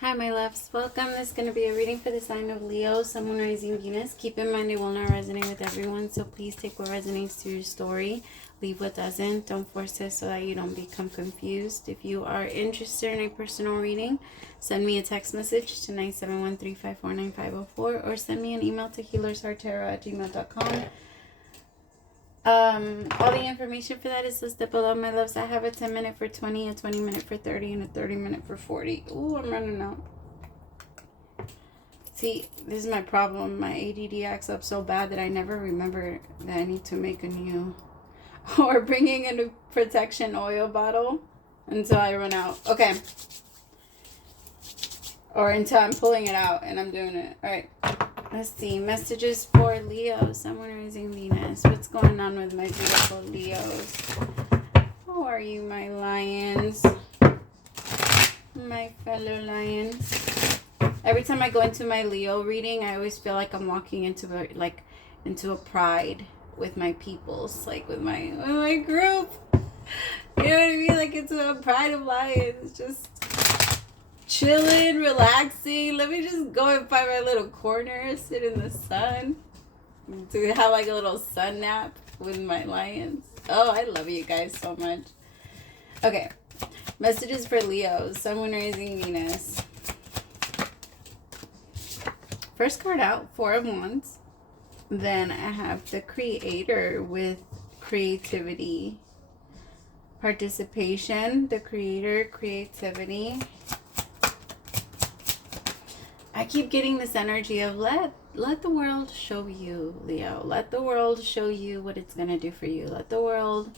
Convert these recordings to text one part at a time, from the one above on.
Hi, my loves. Welcome. This is going to be a reading for the sign of Leo, Sun, Moon, Rising, Venus. Keep in mind it will not resonate with everyone, so please take what resonates to your story. Leave what doesn't. Don't force it so that you don't become confused. If you are interested in a personal reading, send me a text message to 971-354-9504 or send me an email to HealersHeartTarot@gmail.com. All the information for that is listed below, my loves. I have a 10-minute for 20, a 20-minute for 30, and a 30-minute for 40. Ooh, I'm running out. See, this is my problem. My ADD acts up so bad that I never remember that I need to make a new or bringing in a protection oil bottle until I run out. Okay. Or until I'm pulling it out and I'm doing it. All right. Let's see. Messages for Leo, Sun, Moon, Rising, Venus. What's going on with my beautiful Leos? How are you, my lions? My fellow lions. Every time I go into my Leo reading, I always feel like I'm walking into a pride with my peoples, like with my group. You know what I mean? Like into a pride of lions, just chilling, relaxing. Let me just go and find my little corner, sit in the sun, to have like a little sun nap with my lions. Oh, I love you guys so much. Okay, messages for Leo, Sun, Moon, Rising, Venus. First card out, Four of Wands. Then I have the Creator with creativity, participation, the Creator, creativity. I keep getting this energy of let the world show you, Leo. Let the world show you what it's going to do for you. Let the world,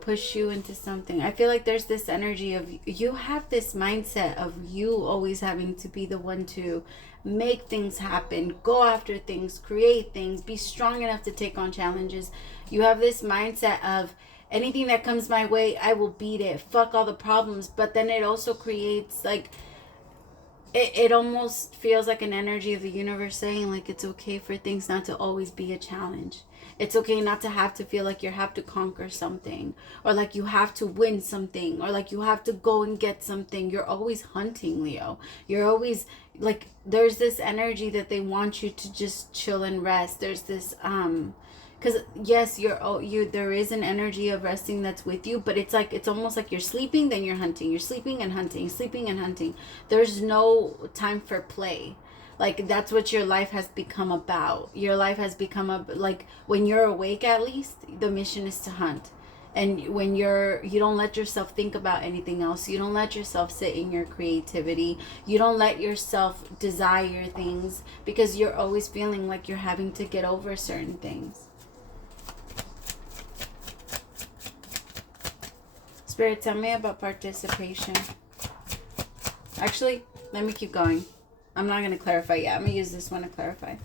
push you into something. I feel like there's this energy of you have this mindset of you always having to be the one to make things happen, go after things, create things, be strong enough to take on challenges. You have this mindset of anything that comes my way, I will beat it. Fuck all the problems. But then it also creates like it almost feels like an energy of the universe saying like it's okay for things not to always be a challenge. It's okay not to have to feel like you have to conquer something or like you have to win something or like you have to go and get something. You're always hunting, Leo. You're always like, there's this energy that they want you to just chill and rest. There's this because yes, there is an energy of resting that's with you, but it's almost like you're sleeping, then you're hunting. You're sleeping and hunting, sleeping and hunting. There's no time for play. Like that's what your life has become about. Your life has become like when you're awake, at least the mission is to hunt. And when you don't let yourself think about anything else. You don't let yourself sit in your creativity. You don't let yourself desire things because you're always feeling like you're having to get over certain things. Spirit, tell me about participation. Actually, let me keep going. I'm not going to clarify yet. I'm going to use this one to clarify.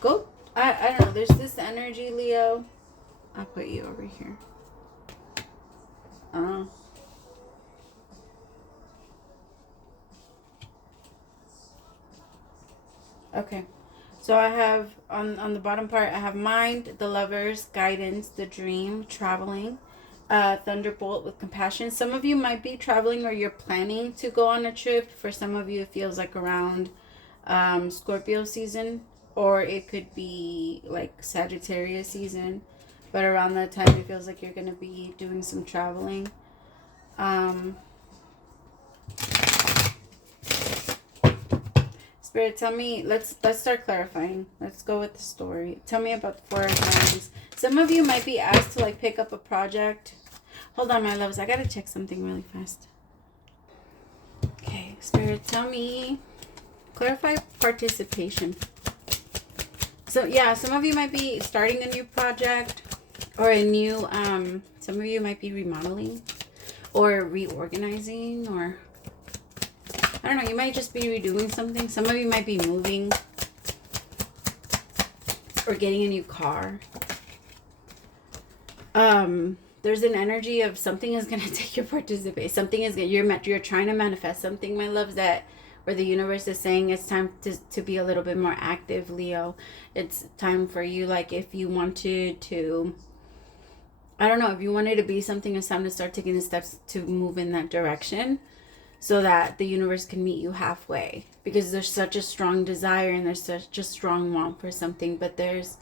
Go. I don't know. There's this energy, Leo. I'll put you over here. Okay, so I have on the bottom part, I have mind, the lovers, guidance, the dream, traveling, thunderbolt with compassion. Some of you might be traveling or you're planning to go on a trip. For some of you, it feels like around Scorpio season, or it could be like Sagittarius season. But around that time, it feels like you're going to be doing some traveling. Spirit, tell me, let's start clarifying. Let's go with the story. Tell me about the Four of Wands. Some of you might be asked to like pick up a project. Hold on, my loves. I got to check something really fast. Okay, Spirit, tell me, clarify participation. So yeah, some of you might be starting a new project or a new, some of you might be remodeling or reorganizing, or I don't know, you might just be redoing something. Some of you might be moving or getting a new car. The there's an energy of something is going to take your participate. Something is you're trying to manifest something, my loves, that where the universe is saying it's time to be a little bit more active, Leo. It's time for you, like if you wanted to, I don't know, if you wanted to be something, it's time to start taking the steps to move in that direction so that the universe can meet you halfway, because there's such a strong desire and there's such a strong want for something, but there's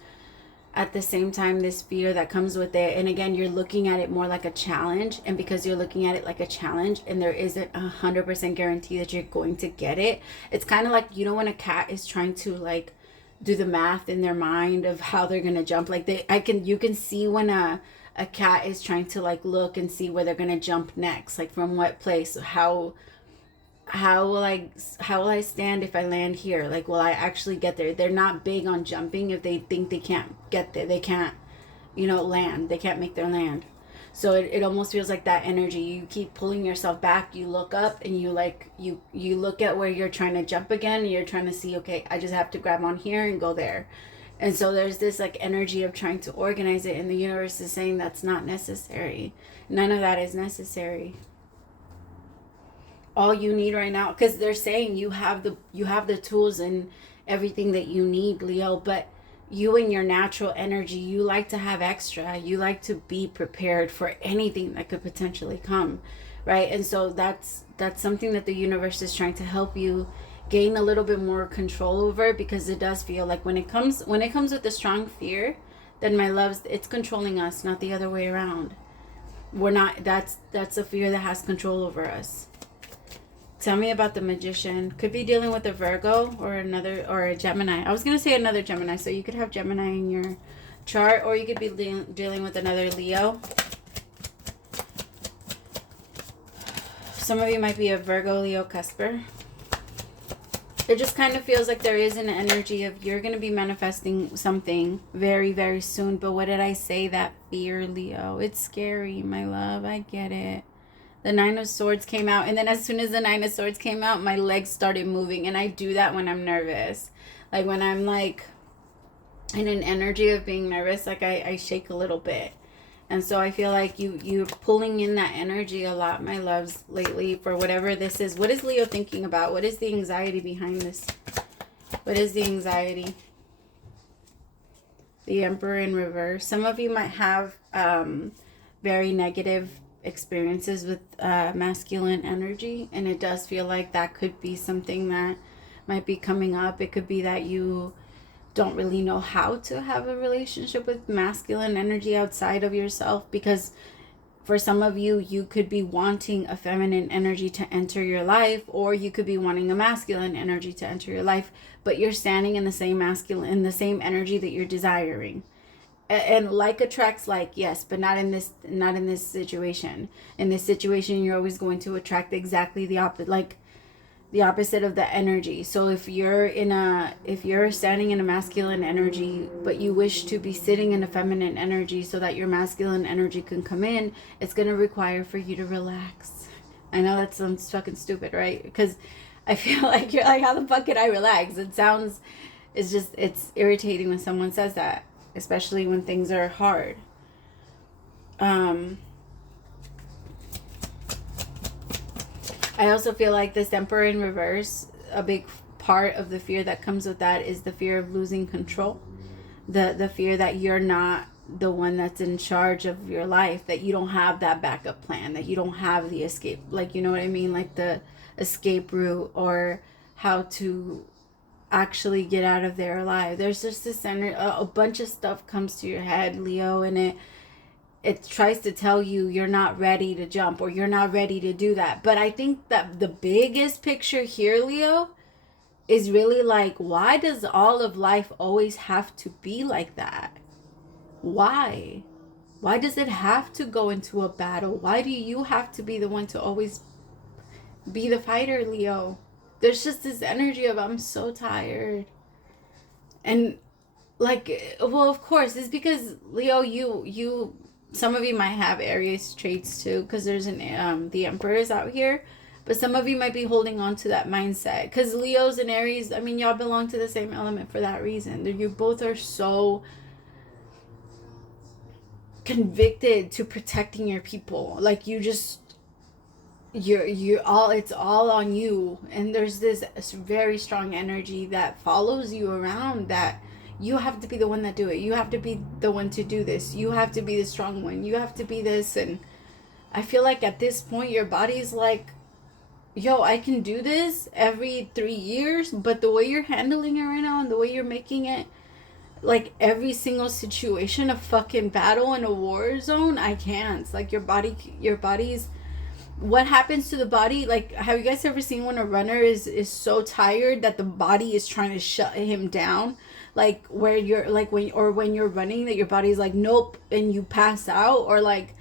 at the same time this fear that comes with it. And again, you're looking at it more like a challenge, and because you're looking at it like a challenge and there isn't 100% guarantee that you're going to get it, it's kind of like, you know, when a cat is trying to like do the math in their mind of how they're gonna jump, like you can see when a cat is trying to like look and see where they're gonna jump next, like from what place, how will I stand if I land here? Like, will I actually get there? They're not big on jumping. If they think they can't get there, they can't, you know, land. They can't make their land. So it almost feels like that energy. You keep pulling yourself back. You look up and you like, you look at where you're trying to jump again. And you're trying to see, okay, I just have to grab on here and go there. And so there's this like energy of trying to organize it. And the universe is saying that's not necessary. None of that is necessary. All you need right now, because they're saying you have the tools and everything that you need, Leo, but you and your natural energy, you like to have extra. You like to be prepared for anything that could potentially come, right? And so that's something that the universe is trying to help you gain a little bit more control over, because it does feel like when it comes with a strong fear, then my loves, it's controlling us, not the other way around. We're not, that's a fear that has control over us. Tell me about the Magician. Could be dealing with a Virgo or a Gemini. I was going to say another Gemini. So you could have Gemini in your chart, or you could be dealing with another Leo. Some of you might be a Virgo, Leo, Cusper. It just kind of feels like there is an energy of you're going to be manifesting something very, very soon. But what did I say? That fear, Leo. It's scary, my love. I get it. The Nine of Swords came out, and then as soon as the Nine of Swords came out, my legs started moving, and I do that when I'm nervous. Like when I'm like in an energy of being nervous, like I shake a little bit. And so I feel like you're pulling in that energy a lot, my loves, lately for whatever this is. What is Leo thinking about? What is the anxiety behind this? What is the anxiety? The Emperor in reverse. Some of you might have very negative experiences with masculine energy, and it does feel like that could be something that might be coming up. It could be that you don't really know how to have a relationship with masculine energy outside of yourself, because for some of you, you could be wanting a feminine energy to enter your life, or you could be wanting a masculine energy to enter your life, but you're standing in the same energy that you're desiring. And like attracts like, yes, but not in this situation. In this situation, you're always going to attract exactly the opposite, like the opposite of the energy. So if you're standing in a masculine energy, but you wish to be sitting in a feminine energy so that your masculine energy can come in, it's going to require for you to relax. I know that sounds fucking stupid, right? Because I feel like you're like, how the fuck can I relax? It's irritating when someone says that, especially when things are hard. I also feel like this Emperor in reverse, a big part of the fear that comes with that is the fear of losing control. The fear that you're not the one that's in charge of your life, that you don't have that backup plan, that you don't have the escape, like, you know what I mean? Like the escape route, or how to actually get out of there alive. There's just this energy, a bunch of stuff comes to your head, Leo, and it tries to tell you you're not ready to jump, or you're not ready to do that. But I think that the biggest picture here, Leo, is really like, why does all of life always have to be like that? Why does it have to go into a battle? Why do you have to be the one to always be the fighter, Leo? There's just this energy of, I'm so tired. And like, well, of course, it's because, Leo, you some of you might have Aries traits too, because there's the Emperor is out here. But some of you might be holding on to that mindset, because Leos and Aries, I mean, y'all belong to the same element for that reason. You both are so convicted to protecting your people. Like you just, you're all, it's all on you. And there's this very strong energy that follows you around, that you have to be the one that do it. You have to be the one to do this. You have to be the strong one. You have to be this. And I feel like at this point, your body's like, yo, I can do this every 3 years, but the way you're handling it right now and the way you're making it, like every single situation, a fucking battle in a war zone, I can't. Like your body's, what happens to the body, like, have you guys ever seen when a runner is so tired that the body is trying to shut him down? Like where you're like, when you're running, that your body's like, nope, and you pass out. Or like,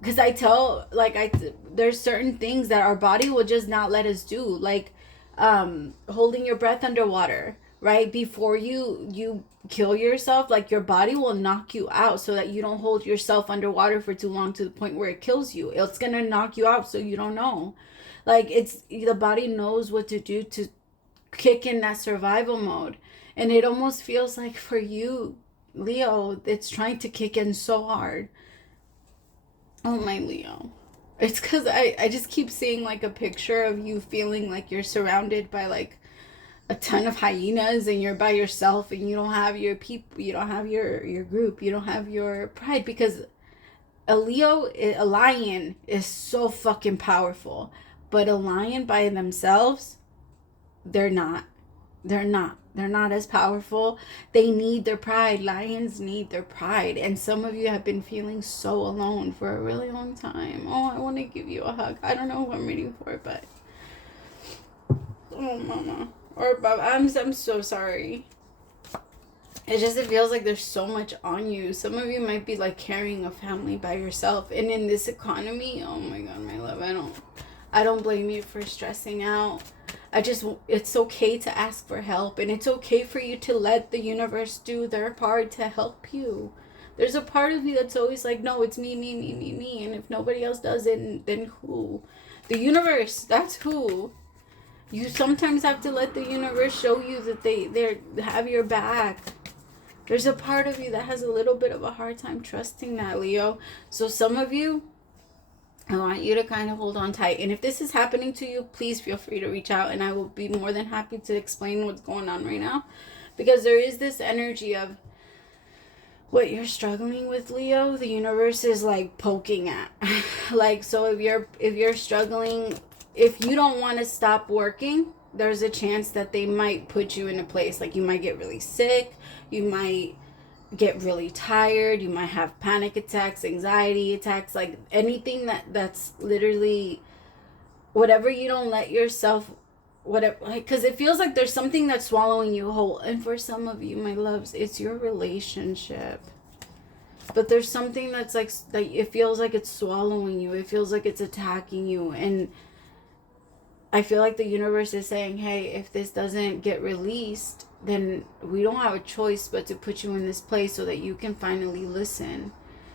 because I tell, like, there's certain things that our body will just not let us do, like holding your breath underwater, right, before you kill yourself. Like your body will knock you out so that you don't hold yourself underwater for too long, to the point where it kills you. It's gonna knock you out so you don't know. Like, it's, the body knows what to do to kick in that survival mode. And it almost feels like for you, Leo, it's trying to kick in so hard. Oh, my Leo. It's because I just keep seeing like a picture of you feeling like you're surrounded by like a ton of hyenas, and you're by yourself, and you don't have your people, you don't have your group, you don't have your pride. Because a lion is so fucking powerful, but a lion by themselves, they're not. They're not as powerful. They need their pride. Lions need their pride. And some of you have been feeling so alone for a really long time. Oh, I want to give you a hug. I don't know who I'm reading for, but oh, mama. Or Bob, I'm so sorry. It feels like there's so much on you. Some of you might be like carrying a family by yourself. And in this economy, oh my God, my love, I don't blame you for stressing out. It's okay to ask for help, and it's okay for you to let the universe do their part to help you. There's a part of you that's always like, no, it's me, and if nobody else does it, then who? The universe, that's who. You sometimes have to let the universe show you that they have your back. There's a part of you that has a little bit of a hard time trusting that, Leo. So some of you, I want you to kind of hold on tight. And if this is happening to you, please feel free to reach out, and I will be more than happy to explain what's going on right now. Because there is this energy of what you're struggling with, Leo, the universe is like poking at. Like, so if you're struggling, if you don't want to stop working, there's a chance that they might put you in a place. Like you might get really sick, you might get really tired, you might have panic attacks, anxiety attacks, like anything that's literally whatever you don't let yourself, whatever, like, because it feels like there's something that's swallowing you whole. And for some of you, my loves, it's your relationship. But there's something that's like it feels like it's swallowing you, it feels like it's attacking you. And I feel like the universe is saying, hey, if this doesn't get released, then we don't have a choice but to put you in this place so that you can finally listen,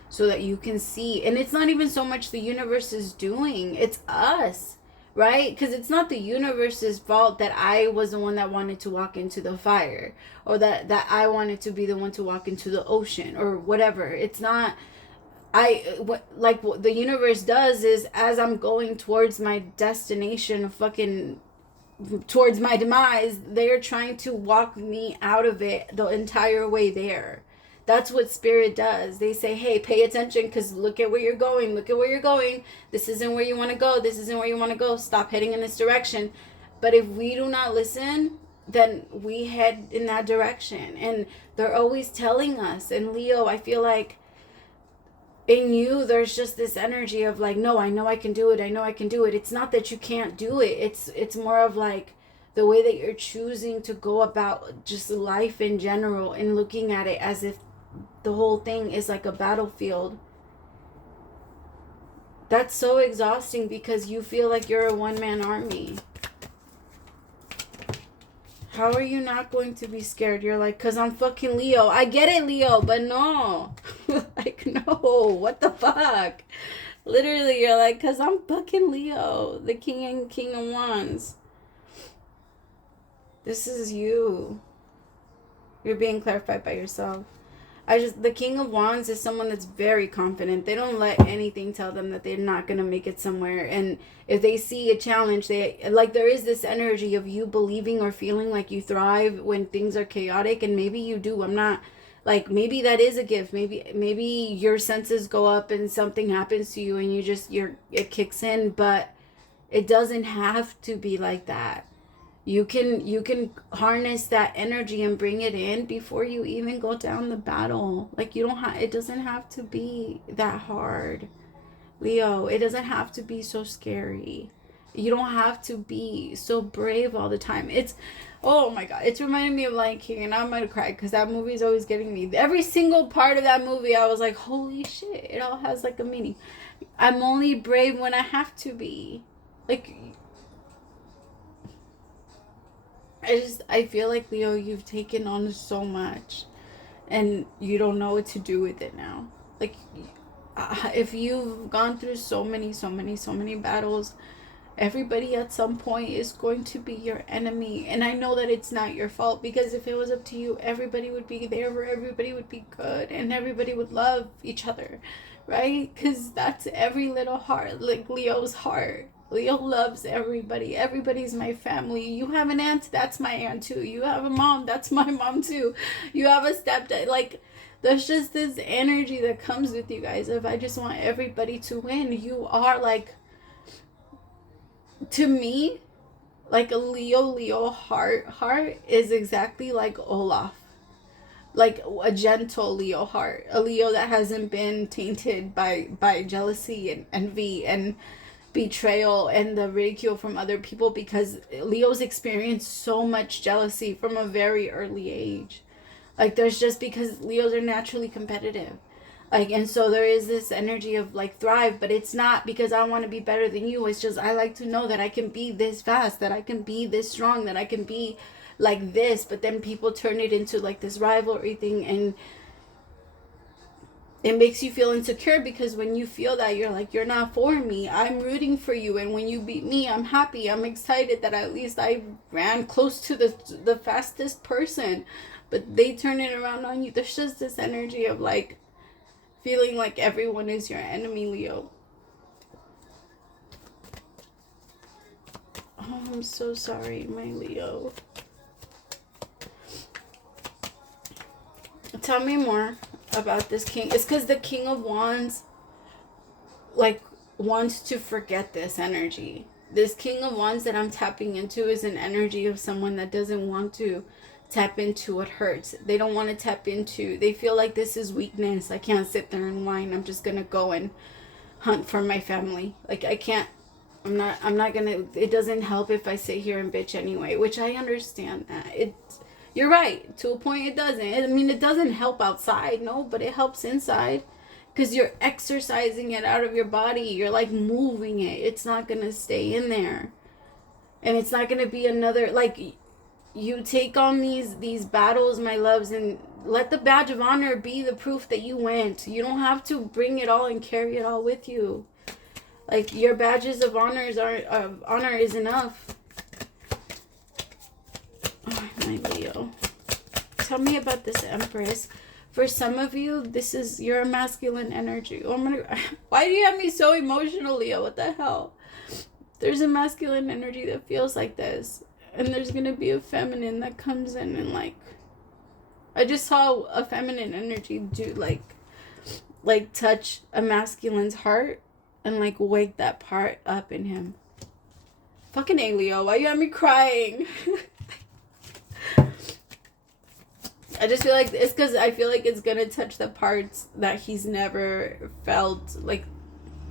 so that you can see. And it's not even so much the universe is doing, it's us, right? Because it's not the universe's fault that I was the one that wanted to walk into the fire, or that I wanted to be the one to walk into the ocean, or whatever. It's not. What the universe does is, as I'm going towards my destination, fucking towards my demise, they're trying to walk me out of it the entire way there. That's what spirit does. They say, hey, pay attention, because look at where you're going. Look at where you're going. This isn't where you want to go. This isn't where you want to go. Stop heading in this direction. But if we do not listen, then we head in that direction. And they're always telling us. And Leo, I feel like in you, there's just this energy of like, no, I know I can do it. I know I can do it. It's not that you can't do it. It's more of like the way that you're choosing to go about just life in general, and looking at it as if the whole thing is like a battlefield. That's so exhausting, because you feel like you're a one-man army. How are you not going to be scared? You're like, because I'm fucking Leo. I get it, Leo, but no. Like, no. What the fuck? Literally, you're like, because I'm fucking Leo, the king of wands. This is you. You're being clarified by yourself. The King of Wands is someone that's very confident. They don't let anything tell them that they're not going to make it somewhere. And if they see a challenge, there is this energy of you believing or feeling like you thrive when things are chaotic. And maybe you do. I'm not, like, maybe that is a gift. Maybe your senses go up and something happens to you and it kicks in. But it doesn't have to be like that. You can harness that energy and bring it in before you even go down the battle. Like, it doesn't have to be that hard, Leo. It doesn't have to be so scary. You don't have to be so brave all the time. Oh my God, it's reminding me of Lion King, and I'm gonna cry because that movie is always getting me. Every single part of that movie, I was like, holy shit, it all has like a meaning. I'm only brave when I have to be. Like, I feel like, Leo, you've taken on so much and you don't know what to do with it now. Like, if you've gone through so many battles, everybody at some point is going to be your enemy. And I know that it's not your fault, because if it was up to you, everybody would be there, where everybody would be good and everybody would love each other, right? Because that's every little heart, like Leo's heart. Leo loves everybody. Everybody's my family. You have an aunt, that's my aunt too. You have a mom, that's my mom too. You have a stepdad. Like, there's just this energy that comes with you guys of, I just want everybody to win. You are, like, to me, like a Leo heart is exactly like Olaf. Like a gentle Leo heart. A Leo that hasn't been tainted by jealousy and envy and betrayal and the ridicule from other people, because Leos experience so much jealousy from a very early age. Like, there's just, because Leos are naturally competitive, like, and so there is this energy of like thrive, but it's not because I want to be better than you. It's just, I like to know that I can be this fast, that I can be this strong, that I can be like this. But then people turn it into like this rivalry thing, and it makes you feel insecure, because when you feel that, you're like, you're not for me, I'm rooting for you, and when you beat me, I'm happy, I'm excited that at least I ran close to the fastest person. But they turn it around on you. There's just this energy of like feeling like everyone is your enemy, Leo. Oh, I'm so sorry, my Leo. Tell me more about this king. It's because the King of Wands, like, wants to forget this energy. This King of Wands that I'm tapping into is an energy of someone that doesn't want to tap into what hurts. They don't want to tap into, they feel like this is weakness. I can't sit there and whine. I'm just gonna go and hunt for my family. Like, I can't, I'm not gonna, it doesn't help if I sit here and bitch anyway, which I understand that. You're right. To a point, it doesn't. I mean, it doesn't help outside, no, but it helps inside, because you're exercising it out of your body. You're like moving it. It's not going to stay in there. And it's not going to be another, like, you take on these battles, my loves, and let the badge of honor be the proof that you went. You don't have to bring it all and carry it all with you. Like, your badges of honor is enough. Oh, my Leo. Tell me about this Empress. For some of you, you're a masculine energy. Oh, why do you have me so emotional, Leo? What the hell? There's a masculine energy that feels like this. And there's going to be a feminine that comes in and, like, I just saw a feminine energy do, like touch a masculine's heart and, like, wake that part up in him. Fucking A, Leo. Why you have me crying? I just feel like it's because I feel like it's gonna touch the parts that he's never felt. Like,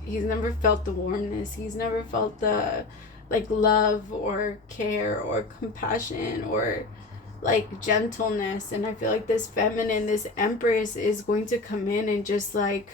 he's never felt the warmness. He's never felt the, like, love or care or compassion or, like, gentleness. And I feel like this feminine, this Empress, is going to come in and just, like,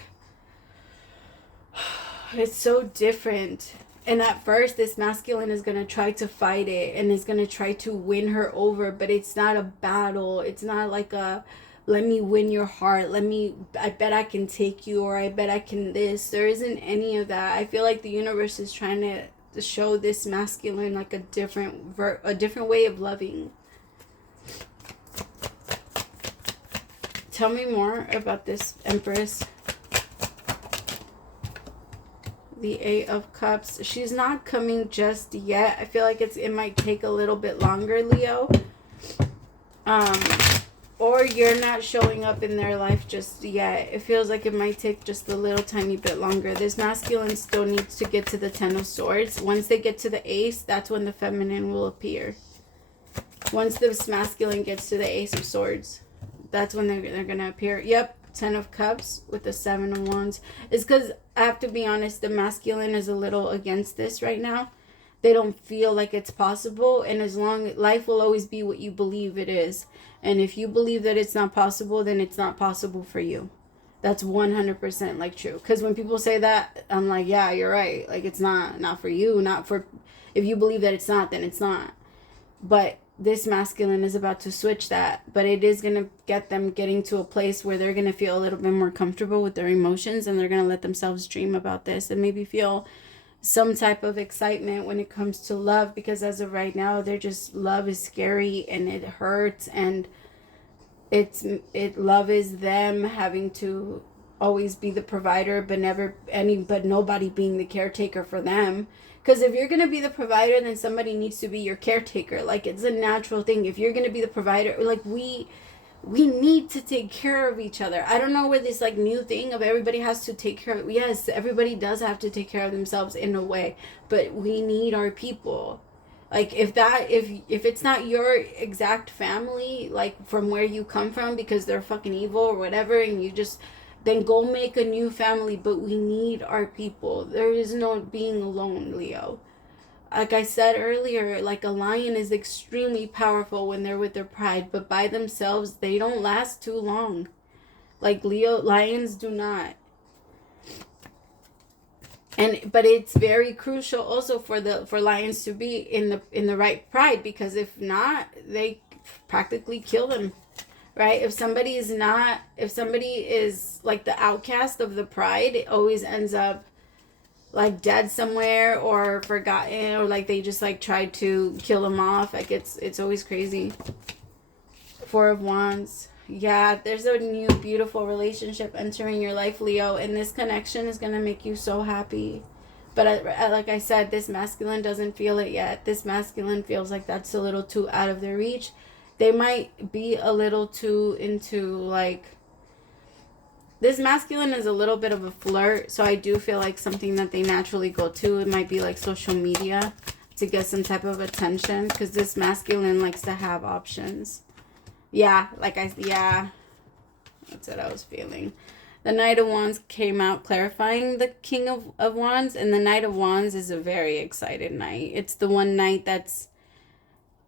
it's so different. And at first, this masculine is going to try to fight it and is going to try to win her over. But it's not a battle. It's not like a, let me win your heart. I bet I can take you, or I bet I can this. There isn't any of that. I feel like the universe is trying to show this masculine, like, a different way of loving. Tell me more about this Empress. The Eight of Cups. She's not coming just yet. I feel like it might take a little bit longer, Leo. Or you're not showing up in their life just yet. It feels like it might take just a little tiny bit longer. This masculine still needs to get to the Ten of Swords. Once they get to the Ace, that's when the feminine will appear. Once this masculine gets to the Ace of Swords, that's when they're going to appear. Yep, Ten of Cups with the Seven of Wands. It's because, I have to be honest, the masculine is a little against this right now. They don't feel like it's possible. And as long, life will always be what you believe it is. And if you believe that it's not possible, then it's not possible for you. That's 100% like true. Because when people say that, I'm like, yeah, you're right. Like, it's not for you. Not for, if you believe that it's not, then it's not. But this masculine is about to switch that. But it is going to get them getting to a place where they're going to feel a little bit more comfortable with their emotions. And they're going to let themselves dream about this. And maybe feel some type of excitement when it comes to love, because as of right now, they're just, love is scary and it hurts, and love is them having to always be the provider, but nobody being the caretaker for them. Because if you're gonna be the provider, then somebody needs to be your caretaker. Like, it's a natural thing. If you're gonna be the provider, like, we need to take care of each other. I don't know where this like new thing of everybody has to take care of. Yes, everybody does have to take care of themselves in a way, but we need our people. Like, if it's not your exact family, like from where you come from, because they're fucking evil or whatever, and you just, then go make a new family. But we need our people. There is no being alone, Leo. Like I said earlier, like, a lion is extremely powerful when they're with their pride, but by themselves, they don't last too long. Like, lions do not. But it's very crucial also for lions to be in the right pride, because if not, they practically kill them. Right? If somebody is like the outcast of the pride, it always ends up like dead somewhere or forgotten, or like they just like tried to kill them off. Like, it's always crazy. Four of Wands. Yeah, there's a new beautiful relationship entering your life, Leo, and this connection is going to make you so happy. But like I said, this masculine doesn't feel it yet. This masculine feels like that's a little too out of their reach. They might be a little too into, like, this masculine is a little bit of a flirt, so I do feel like something that they naturally go to, it might be like social media to get some type of attention, because this masculine likes to have options. Yeah, yeah, that's what I was feeling. The Knight of Wands came out clarifying the King of Wands, and the Knight of Wands is a very excited knight. It's the one knight that's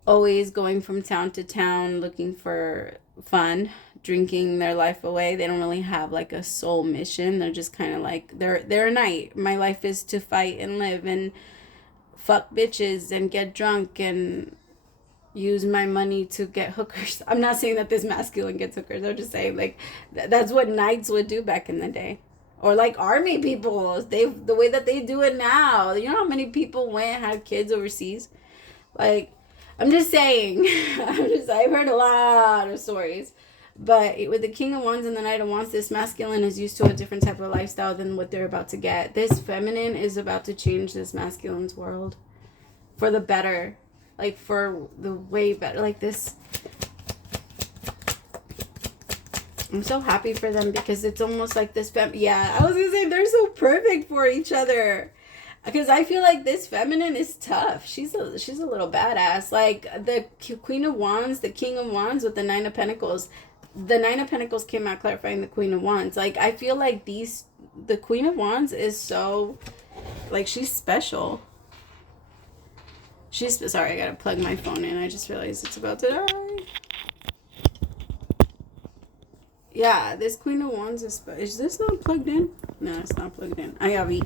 always going from town to town looking for fun, drinking their life away. They don't really have like a soul mission. They're just kind of like, they're a knight. My life is to fight and live and fuck bitches and get drunk and use my money to get hookers. I'm not saying that this masculine gets hookers. I'm just saying, like, that's what knights would do back in the day. Or like army people, the way that they do it now. You know how many people went and had kids overseas? Like, I'm just saying. I've heard a lot of stories. But with the King of Wands and the Knight of Wands, this masculine is used to a different type of lifestyle than what they're about to get. This feminine is about to change this masculine's world for the better. Like, for the way better. Like, this, I'm so happy for them, because it's almost like this yeah, I was gonna say, they're so perfect for each other, because I feel like this feminine is tough. She's a little badass. Like, the Queen of Wands, the King of Wands with the Nine of Pentacles. The Nine of Pentacles came out clarifying the Queen of Wands. Like, I feel like the Queen of Wands is so, like, she's special. Sorry, I gotta plug my phone in. I just realized it's about to die. Yeah, this Queen of Wands is this not plugged in? No, it's not plugged in. I gotta be.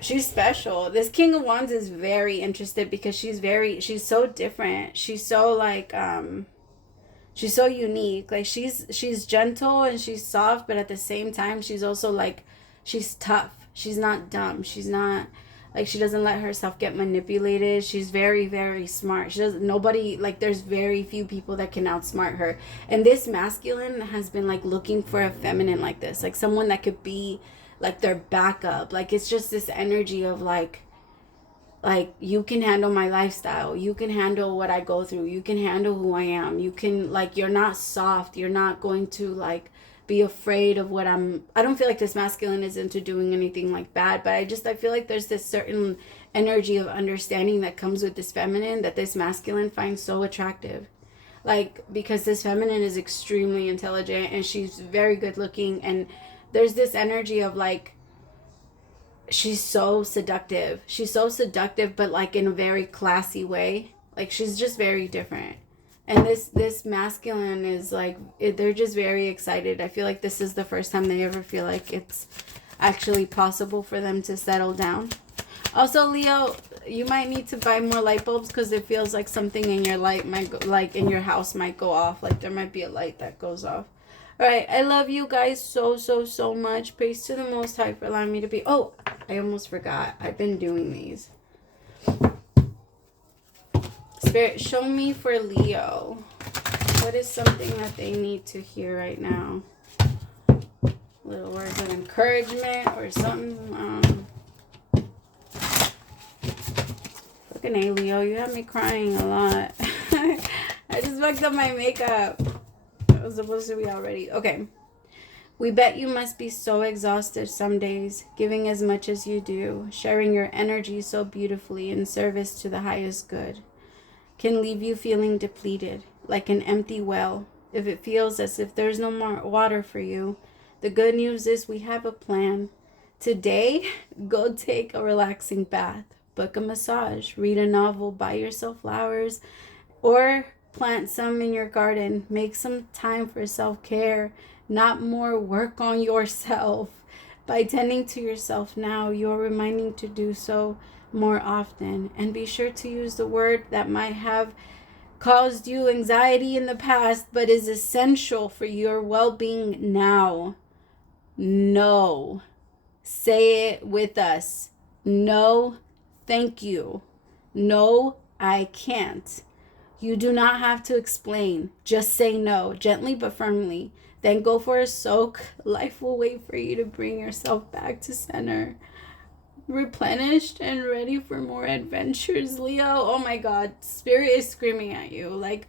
She's special. This King of Wands is very interested, because she's so different. She's so like, she's so unique. Like, she's gentle and she's soft, but at the same time, she's also like, she's tough. She's not dumb. She's not Like, she doesn't let herself get manipulated. She's very, very smart. She doesn't, nobody, like, there's very few people that can outsmart her. And this masculine has been, like, looking for a feminine like this. Like, someone that could be, like, their backup. Like, it's just this energy of, like, you can handle my lifestyle. You can handle what I go through. You can handle who I am. You can, like, you're not soft. You're not going to, like, be afraid of what I don't feel like this masculine is into doing anything like bad, but I feel like there's this certain energy of understanding that comes with this feminine that this masculine finds so attractive. Like, because this feminine is extremely intelligent and she's very good looking, and there's this energy of, like, she's so seductive. She's so seductive, but, like, in a very classy way. Like, she's just very different. And this masculine is, like, they're just very excited. I feel like this is the first time they ever feel like it's actually possible for them to settle down. Also, Leo, you might need to buy more light bulbs because it feels like something in your light might go, like, in your house might go off. Like, there might be a light that goes off. All right, I love you guys so much. Praise to the Most High for allowing me to be. Oh, I almost forgot. I've been doing these. Spirit, show me for Leo. What is something that they need to hear right now? Little words of encouragement or something. Fucking A, Leo, you have me crying a lot. I just fucked up my makeup. It was supposed to be already. Okay. We bet you must be so exhausted some days, giving as much as you do, sharing your energy so beautifully in service to the highest good. Can leave you feeling depleted, like an empty well. If it feels as if there's no more water for you, the good news is we have a plan. Today, go take a relaxing bath, book a massage, read a novel, buy yourself flowers, or plant some in your garden. Make some time for self-care, not more work on yourself. By tending to yourself now, you're reminding to do so more often. And be sure to use the word that might have caused you anxiety in the past, but is essential for your well-being now. No. Say it with us. No, thank you. No, I can't. You do not have to explain. Just say no, gently but firmly. Then go for a soak. Life will wait for you to bring yourself back to center. Replenished and ready for more adventures, Leo. Oh my God. Spirit is screaming at you. Like,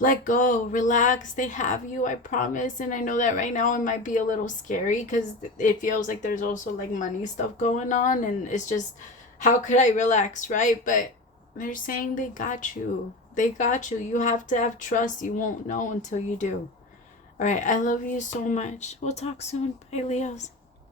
let go. Relax. They have you, I promise. And I know that right now it might be a little scary because it feels like there's also, like, money stuff going on. And it's just, how could I relax, right? But they're saying they got you. They got you. You have to have trust. You won't know until you do. All right. I love you so much. We'll talk soon. Bye, Leos.